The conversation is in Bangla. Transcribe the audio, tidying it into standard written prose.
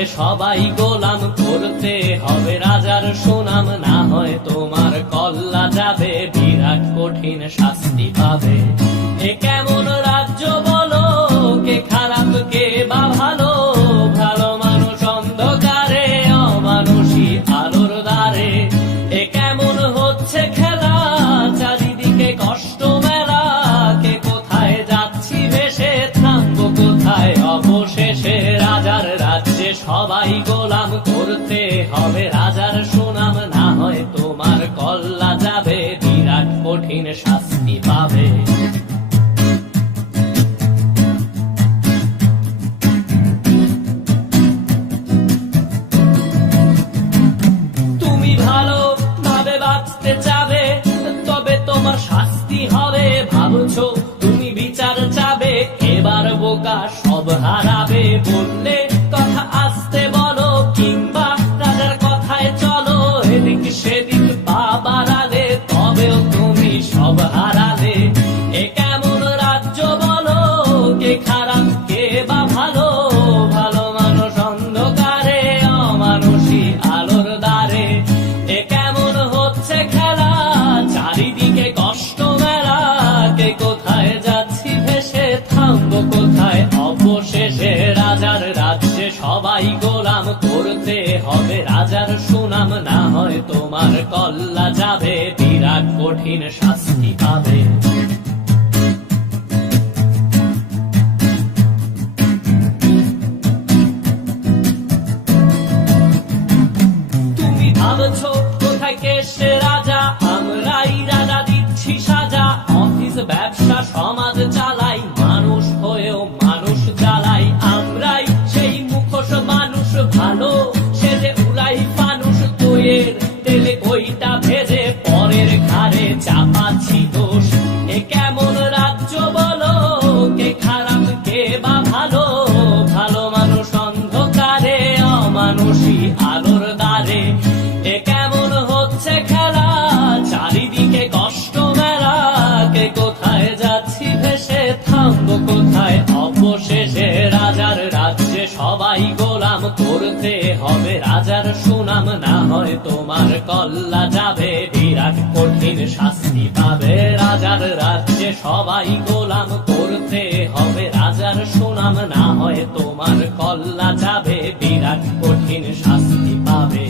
রাজ্যে সবাই গোলাম, করতে হবে রাজার সুনাম, না হয় তোমার কল্লা যাবে, বিরাট কঠিন শাস্তি পাবে। এ কেমন রাজ্য বলো, কে খারাপ কে বা ভালো, ভালো মানুষ অন্ধকারে, অমানুষী আলোর দ্বারে। এ কেমন হচ্ছে খেলা, চারিদিকে কষ্ট মেলা, কে কোথায় যাচ্ছি ভেসে, থামবো কোথায় অবশেষে। রাজার রাজ্যে সবাই গোলাম, করতে হবে রাজার সুনাম, না হয় তোমার কল্লা যাবে, বিরাট কঠিন শাস্তি পাবে। তুমি ভালো ভাবে বাঁচতে চাবে, তবে তোমার শাস্তি হবে। ভাবছো তুমি বিচার চাবে, এবার বোকা সব হারাবে। বললে কথা আসতে বলো, কিংবা রাজার কথায় চলো, এদিক সেদিক পা বাড়ালে, তবেও তুমি সব হারালে। এ কেমন রাজ্য বলো, কে খারাপ কে বা ভালো, ভালো মানুষ অন্ধকারে, অমানুষী আলোর দ্বারে। এ কেমন হচ্ছে খেলা, চারিদিকে কষ্ট মেলা, কে কোথায় যাচ্ছি ভেসে, থামবো কোথায় অবশেষে। রাজার রাজ্যে সবাই গোলাম, করতে হবে রাজার সুনাম, না হয় তোমার কল্লা যাবে, বিরাট কঠিন শাস্তি পাবে। তুমি ভাবছো কোথায় কে সে রাজা, আমরাই রাজা দিচ্ছি সাজা। অফিস ব্যবসা সমাজ চালাই, মানুষ হয়েও মানুষ জ্বালাই। আমরাই সেই মুখোশ মানুষ ভালো, সে যে উড়াই ফানুষ দইয়ের তেলে, ওইটা ভেজে পরের ঘাড়ে চাপাচ্ছি দোষ। এ কেমন রাজ্য বলো, কে খারাপ কে বা ভালো, ভালো মানুষ অন্ধকারে, অমানুষী আলোর দ্বারে। এ কেমন হচ্ছে খেলা, চারিদিকে কষ্ট মেলা, কে কোথায় যাচ্ছি ভেসে, থামবো কোথায় অবশেষে। রাজার রাজ্যে সবাই গোলাম, করতে হবে রাজার সুনাম, না হয় তোমার কল্লা যাবে, বিরাট কঠিন শাস্তি পাবে। রাজার রাজ্যে সবাই গোলাম, করতে হবে রাজার সুনাম, না হয় তোমার কল্লা যাবে, বিরাট কঠিন শাস্তি পাবে।